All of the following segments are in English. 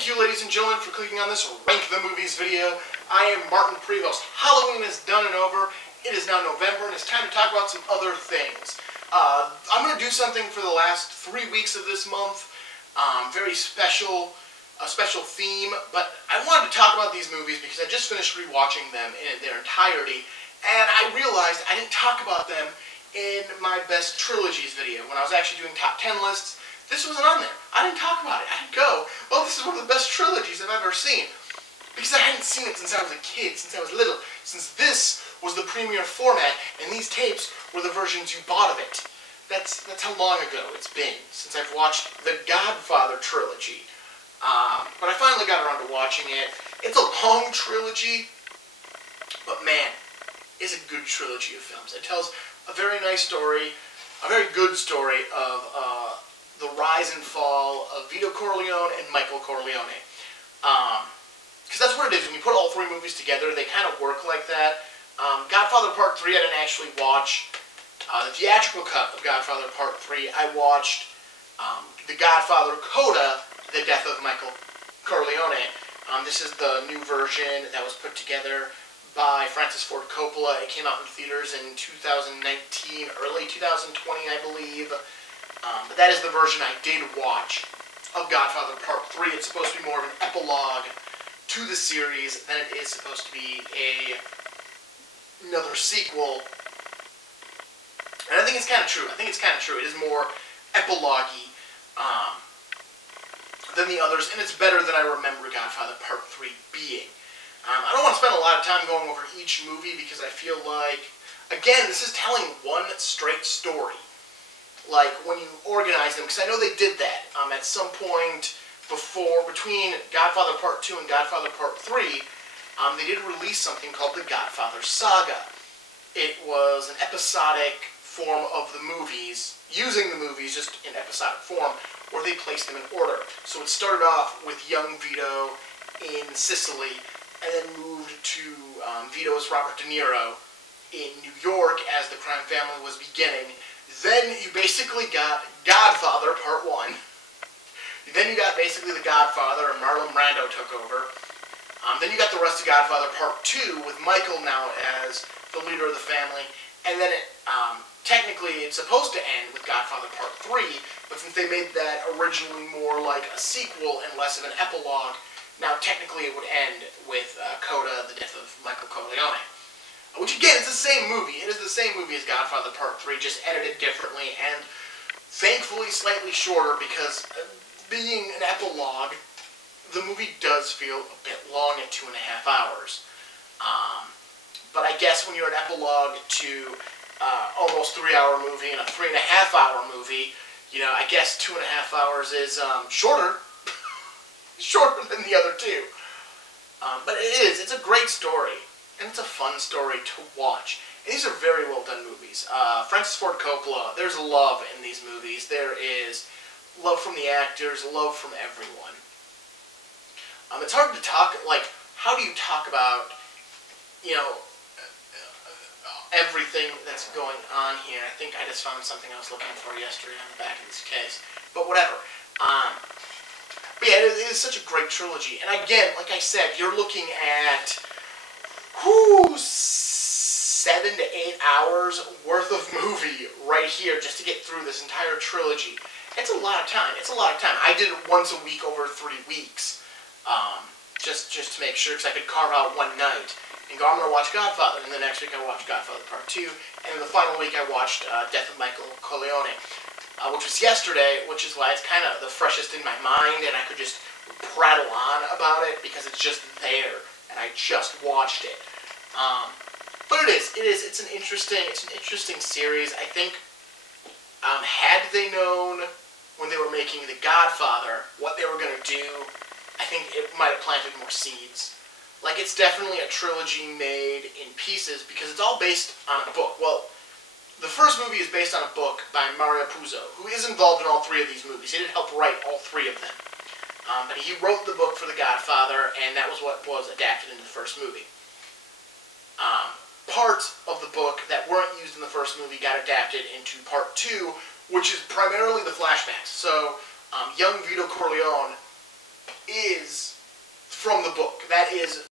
Thank you, ladies and gentlemen, for clicking on this Rank the Movies video. I am Martin Prevost. Halloween is done and over. It is now November, and it's time to talk about some other things. I'm going to do something for the last 3 weeks of this month. Very special, a special theme, but I wanted to talk about these movies because I just finished rewatching them in their entirety, and I realized I didn't talk about them in my best trilogies video. When I was actually doing top 10 lists, this wasn't on there. I didn't talk about it. I didn't go, well, this is one of the best trilogies I've ever seen. Because I hadn't seen it since I was a kid, since I was little. Since this was the premiere format, and these tapes were the versions you bought of it. That's how long ago it's been since I've watched the Godfather Trilogy. But I finally got around to watching it. It's a long trilogy, but man, it's a good trilogy of films. It tells a very nice story, a very good story of the rise and fall of Vito Corleone and Michael Corleone. Because that's what it is. When you put all three movies together, they kind of work like that. Godfather Part 3 I didn't actually watch. The theatrical cut of Godfather Part 3, I watched The Godfather Coda, The Death of Michael Corleone. This is the new version that was put together by Francis Ford Coppola. It came out in theaters in 2019, early 2020, I believe. But that is the version I did watch of Godfather Part 3. It's supposed to be more of an epilogue to the series than it is supposed to be another sequel. And I think it's kind of true. It is more epilogue-y than the others, and it's better than I remember Godfather Part 3 being. I don't want to spend a lot of time going over each movie because I feel like, again, this is telling one straight story. Like, when you organize them, because I know they did that at some point between Godfather Part 2 and Godfather Part 3, they did release something called the Godfather Saga. It was an episodic form of the movies, using the movies just in episodic form, where they placed them in order. So it started off with young Vito in Sicily, and then moved to Vito as Robert De Niro in New York as the crime family was beginning. Then you basically got Godfather Part 1. Then you got basically The Godfather, and Marlon Brando took over. Then you got the rest of Godfather Part 2, with Michael now as the leader of the family. And then technically it's supposed to end with Godfather Part 3, but since they made that originally more like a sequel and less of an epilogue, now technically it would end with Coda, The Death of Michael Corleone. Which again, it's the same movie. It is the same movie as Godfather Part 3, just edited differently, and thankfully slightly shorter, because being an epilogue, the movie does feel a bit long at 2.5 hours. But I guess when you're an epilogue to almost 3-hour movie and a 3.5-hour movie, you know, I guess 2.5 hours is shorter. Shorter than the other two. But it's a great story. And it's a fun story to watch. And these are very well done movies. Francis Ford Coppola, there's love in these movies. There is love from the actors, love from everyone. It's hard to talk, like, how do you talk about, you know, everything that's going on here? I think I just found something I was looking for yesterday on the back of this case. But whatever. But yeah, it is such a great trilogy. And again, like I said, you're looking at 7 to 8 hours worth of movie right here just to get through this entire trilogy. It's a lot of time. It's a lot of time. I did it once a week over 3 weeks, just to make sure, because I could carve out one night and go, I'm going to watch Godfather, and the next week I watched Godfather Part 2, and then the final week I watched Death of Michael Corleone, which was yesterday, which is why it's kind of the freshest in my mind, and I could just prattle on about it because it's just there, and I just watched it. But it's an interesting series. I think, had they known when they were making The Godfather what they were going to do, I think it might have planted more seeds. Like, it's definitely a trilogy made in pieces because it's all based on a book. Well, the first movie is based on a book by Mario Puzo, who is involved in all 3 of these movies. He didn't help write all 3 of them. But he wrote the book for The Godfather, and that was what was adapted into the first movie. Parts of the book that weren't used in the first movie got adapted into Part 2, which is primarily the flashbacks. So, young Vito Corleone is from the book. That is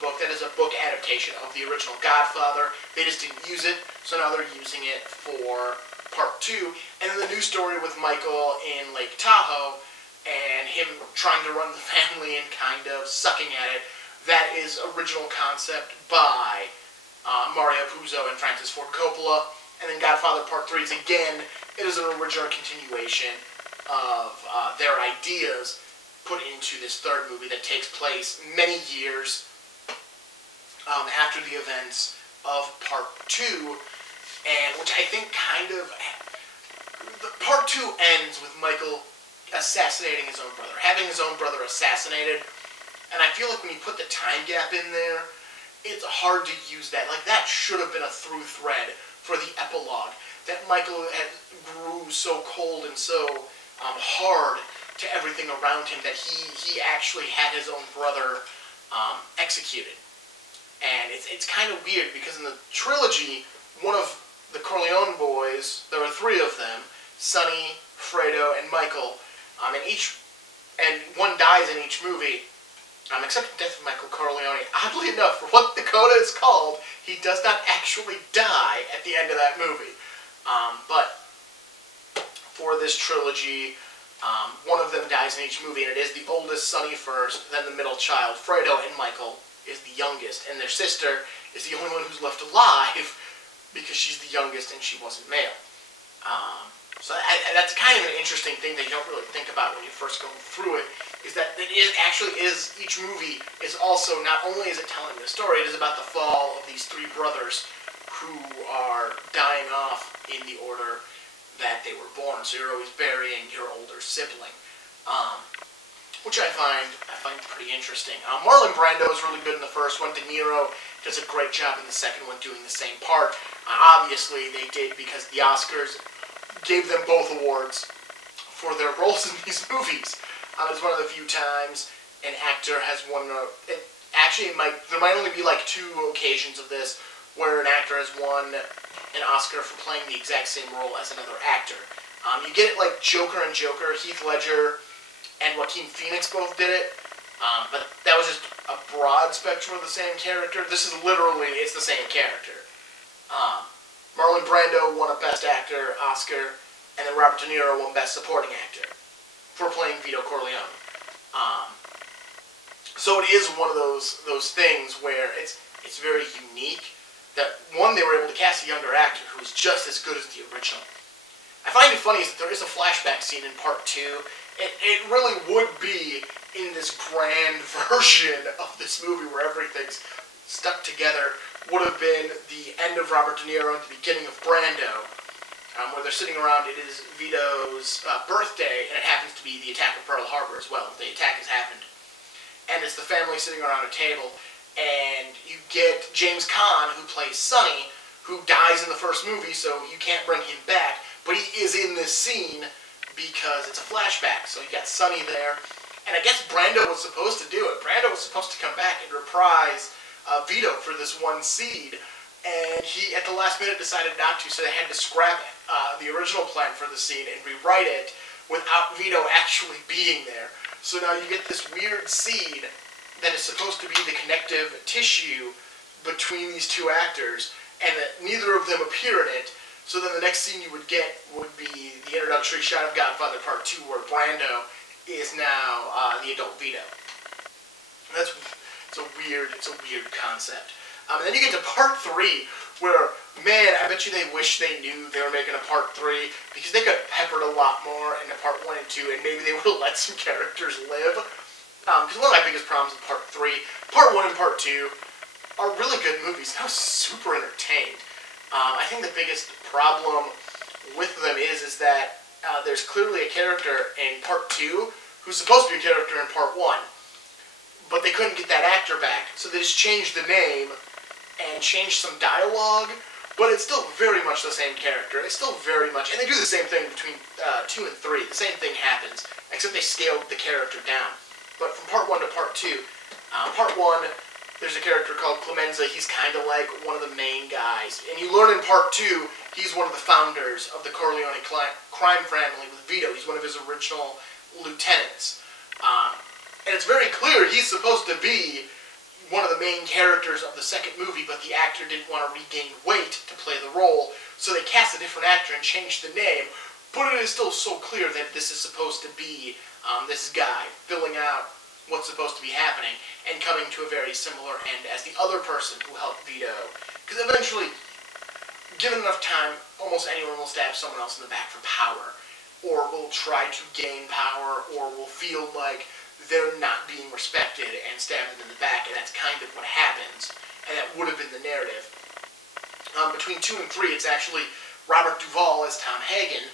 a book adaptation of the original Godfather. They just didn't use it, so now they're using it for part 2. And then the new story with Michael in Lake Tahoe and him trying to run the family and kind of sucking at it. That is original concept by Mario Puzo and Francis Ford Coppola. And then Godfather Part 3 is, again, it is an original continuation of their ideas put into this third movie that takes place many years after the events of Part 2, and which I think kind of... Part 2 ends with Michael assassinating his own brother, having his own brother assassinated, and I feel like when you put the time gap in there, it's hard to use that. Like, that should have been a through thread for the epilogue, that Michael grew so cold and so hard to everything around him that he actually had his own brother executed. And it's kind of weird, because in the trilogy, one of the Corleone boys, there are 3 of them, Sonny, Fredo, and Michael, and one dies in each movie, except the death of Michael Corleone. Oddly enough, for what the coda is called, he does not actually die at the end of that movie. But for this trilogy, one of them dies in each movie, and it is the oldest, Sonny, first, then the middle child, Fredo, and Michael is the youngest, and their sister is the only one who's left alive because she's the youngest and she wasn't male. So that's kind of an interesting thing that you don't really think about when you first go through it, is that each movie is also, not only is it telling the story, it is about the fall of these 3 brothers who are dying off in the order that they were born. So you're always burying your older sibling. Which I find pretty interesting. Marlon Brando is really good in the first one. De Niro does a great job in the second one doing the same part. Obviously, they did because the Oscars gave them both awards for their roles in these movies. It's one of the few times an actor has won there might only be like 2 occasions of this where an actor has won an Oscar for playing the exact same role as another actor. You get it like Joker and Joker. Heath Ledger and Joaquin Phoenix both did it, but that was just a broad spectrum of the same character. This is literally, it's the same character. Marlon Brando won a Best Actor Oscar, and then Robert De Niro won Best Supporting Actor for playing Vito Corleone. So it is one of those things where it's very unique that, one, they were able to cast a younger actor who was just as good as the original. I find it funny is that there is a flashback scene in Part 2. It really would be in this grand version of this movie where everything's stuck together, would have been the end of Robert De Niro and the beginning of Brando, where they're sitting around. It is Vito's birthday, and it happens to be the attack of Pearl Harbor as well. The attack has happened. And it's the family sitting around a table, and you get James Caan, who plays Sonny, who dies in the first movie, so you can't bring him back, but he is in this scene because it's a flashback. So you got Sonny there, and I guess Brando was supposed to do it. Brando was supposed to come back and reprise Vito for this one scene, and he, at the last minute, decided not to, so they had to scrap the original plan for the scene and rewrite it without Vito actually being there. So now you get this weird scene that is supposed to be the connective tissue between these 2 actors, and that neither of them appear in it. So then the next scene you would get would be the introductory shot of Godfather Part 2, where Brando is now the adult Vito. And it's a weird concept. And then you get to Part 3, where, man, I bet you they wish they knew they were making a Part 3, because they could have peppered a lot more into Part 1 and 2, and maybe they would have let some characters live. Because one of my biggest problems with Part 3, Part 1 and Part 2 are really good movies. I was super entertained. I think the biggest problem with them is that there's clearly a character in Part 2 who's supposed to be a character in Part 1, but they couldn't get that actor back, so they just changed the name and changed some dialogue, but it's still very much the same character. It's still very much, and they do the same thing between 2 and 3. The same thing happens, except they scaled the character down. But from Part 1 to Part 2, Part 1, there's a character called Clemenza. He's kind of like one of the main guys. And you learn in Part 2, he's one of the founders of the Corleone crime family with Vito. He's one of his original lieutenants. And it's very clear he's supposed to be one of the main characters of the second movie, but the actor didn't want to regain weight to play the role, so they cast a different actor and changed the name. But it is still so clear that this is supposed to be this guy filling out what's supposed to be happening and coming to a very similar end as the other person who helped Vito. Because eventually, given enough time, almost anyone will stab someone else in the back for power, or will try to gain power, or will feel like they're not being respected and stab them in the back, and that's kind of what happens, and that would have been the narrative. Between 2 and 3, it's actually Robert Duvall as Tom Hagen,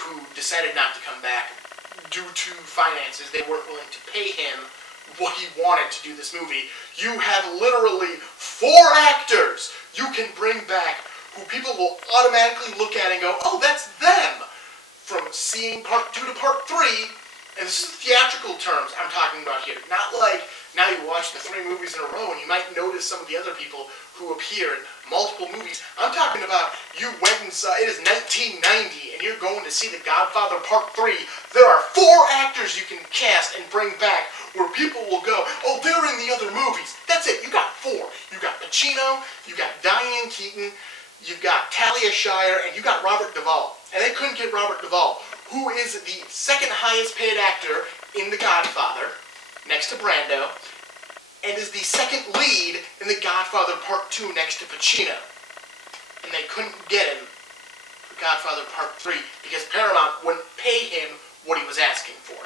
who decided not to come back due to finances. They weren't willing to pay him what he wanted to do this movie. You have literally 4 actors you can bring back who people will automatically look at and go, oh, that's them! From seeing part 2 to part 3, and this is theatrical terms I'm talking about here. Not like now you watch the 3 movies in a row and you might notice some of the other people who appear in multiple movies. I'm talking about you went and saw, it is 1990 and you're going to see The Godfather Part 3. There are 4 actors you can cast and bring back where people will go, oh, they're in the other movies. That's it, you got 4. You got Pacino, you got Diane Keaton, you've got Talia Shire, and you got Robert Duvall. And they couldn't get Robert Duvall, who is the second highest paid actor in The Godfather, next to Brando, and is the second lead in The Godfather Part 2 next to Pacino. And they couldn't get him for Godfather Part 3 because Paramount wouldn't pay him what he was asking for.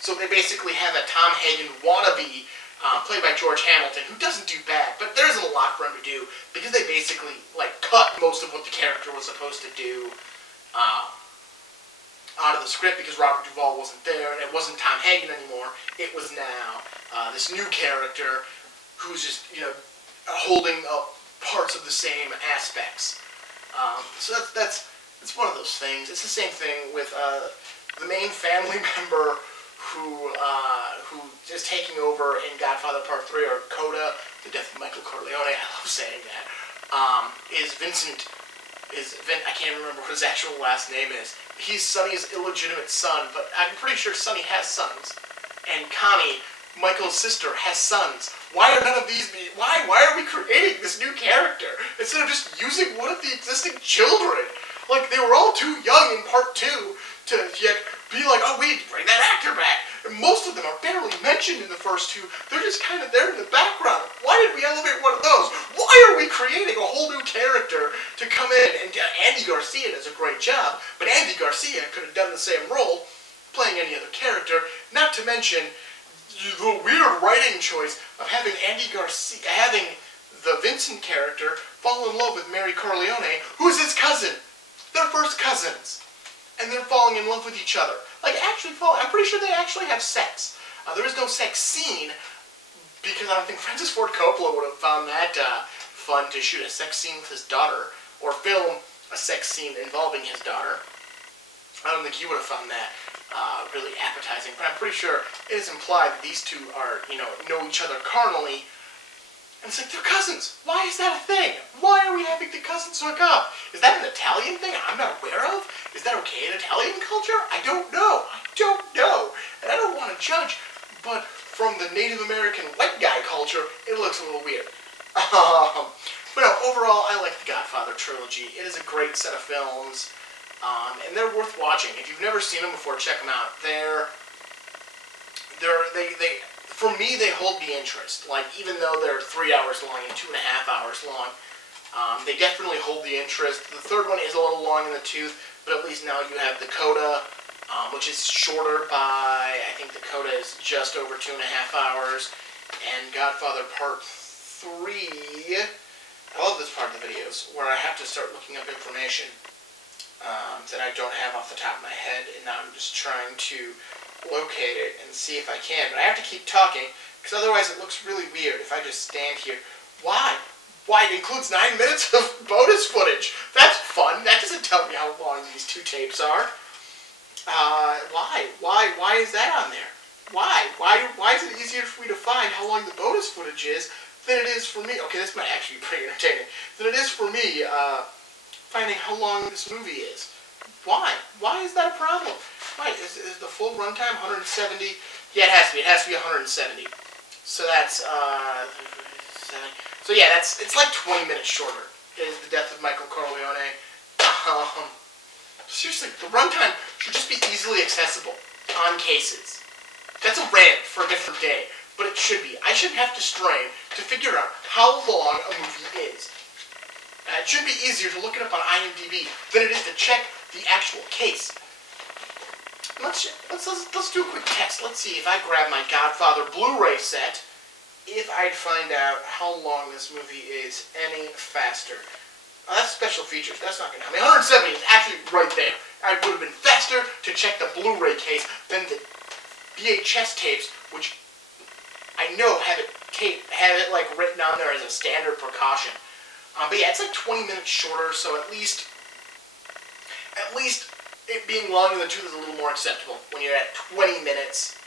So they basically have a Tom Hagen wannabe, played by George Hamilton, who doesn't do bad, but there isn't a lot for him to do because they basically cut most of what the character was supposed to do out of the script because Robert Duvall wasn't there, and it wasn't Tom Hagen anymore. It was now this new character who's just, holding up parts of the same aspects. So that's one of those things. It's the same thing with the main family member who is taking over in Godfather Part 3, or Coda, the death of Michael Corleone. I love saying that. Is Vincent. I can't remember what his actual last name is. He's Sonny's illegitimate son, but I'm pretty sure Sonny has sons. And Connie, Michael's sister, has sons. Why are none of these... Why are we creating this new character instead of just using one of the existing children? Like, they were all too young in Part 2 to be like, oh, we need to bring that actor back. And most of them are barely mentioned in the first 2. They're just kind of there in the background. Why did we elevate one of those? Why are we creating a whole new character to come in? And Andy Garcia does a great job, but Andy Garcia could have done the same role playing any other character, not to mention the weird writing choice of having having the Vincent character fall in love with Mary Corleone, who's his cousin. They're first cousins. And they're falling in love with each other. I'm pretty sure they actually have sex. There is no sex scene, because I don't think Francis Ford Coppola would have found that fun to shoot a sex scene with his daughter, or film a sex scene involving his daughter. I don't think he would have found that really appetizing, but I'm pretty sure it is implied that these two are, know each other carnally. And it's like, they're cousins. Why is that a thing? Why are we having the cousins hook up? Is that an Italian thing I'm not aware of? Is that okay in Italian culture? I don't know. And I don't want to judge, but from the Native American white guy culture, it looks a little weird. But no, overall, I like the Godfather Trilogy. It is a great set of films, and they're worth watching. If you've never seen them before, check them out. For me, they hold the interest. Like, even though they're 3 hours long and 2.5 hours long, they definitely hold the interest. The third one is a little long in the tooth, but at least now you have the Coda, which is shorter by, I think the Coda is just over 2.5 hours, and Godfather Part 3, I love this part of the videos, where I have to start looking up information that I don't have off the top of my head, and now I'm just trying to locate it and see if I can. But I have to keep talking, because otherwise it looks really weird if I just stand here. Why? Why, it includes 9 minutes of bonus footage. That's fun. That doesn't tell me how long these 2 tapes are. Why is that on there? Why is it easier for me to find how long the bonus footage is than it is for me? Okay, this might actually be pretty entertaining. Than it is for me finding how long this movie is. Why? Why is that a problem? Why? Is the full runtime 170 Yeah, it has to be. It has to be 170. So that's, 7. So yeah, it's like 20 minutes shorter. Is The Death of Michael Corleone. Seriously, the runtime should just be easily accessible on cases. That's a rant for a different day, but it should be. I shouldn't have to strain to figure out how long a movie is. It should be easier to look it up on IMDb than it is to check the actual case. Let's do a quick test. Let's see if I grab my Godfather Blu-ray set, if I'd find out how long this movie is any faster. That's special features. That's not going to happen. 170 is actually right there. It would have been faster to check the Blu-ray case than the VHS tapes, which I know have it like written on there as a standard precaution. But yeah, it's like 20 minutes shorter, so at least it being longer than 2 is a little more acceptable when you're at 20 minutes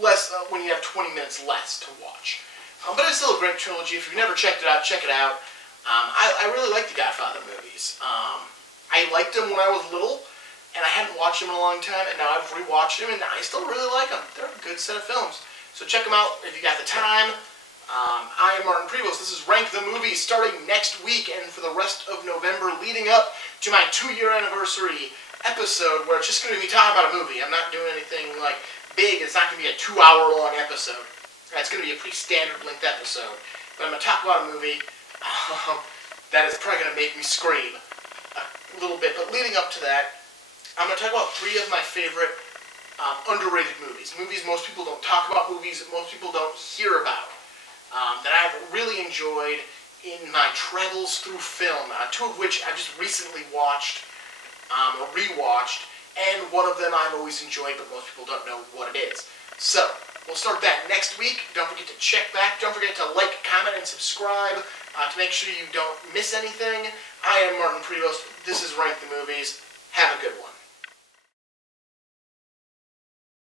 less. When you have 20 minutes less to watch. But it's still a great trilogy. If you've never checked it out, check it out. I really like the Godfather movies. I liked them when I was little, and I hadn't watched them in a long time, and now I've rewatched them, and I still really like them. They're a good set of films. So check them out if you got the time. I am Martin Prevost. This is Rank the Movies starting next week, and for the rest of November leading up to my 2-year anniversary episode, where it's just going to be talking about a movie. I'm not doing anything like big. It's not going to be a 2-hour-long episode. It's going to be a pretty standard length episode. But I'm going to talk about a movie that is probably going to make me scream a little bit. But leading up to that, I'm going to talk about 3 of my favorite underrated movies. Movies most people don't talk about, movies that most people don't hear about, that I've really enjoyed in my travels through film. 2 of which I just recently watched, or rewatched, and one of them I've always enjoyed, but most people don't know what it is. So, we'll start that next week. Don't forget to check back. Don't forget to like, comment, and subscribe to make sure you don't miss anything. I am Martin Prevost. This is Rank the Movies. Have a good one.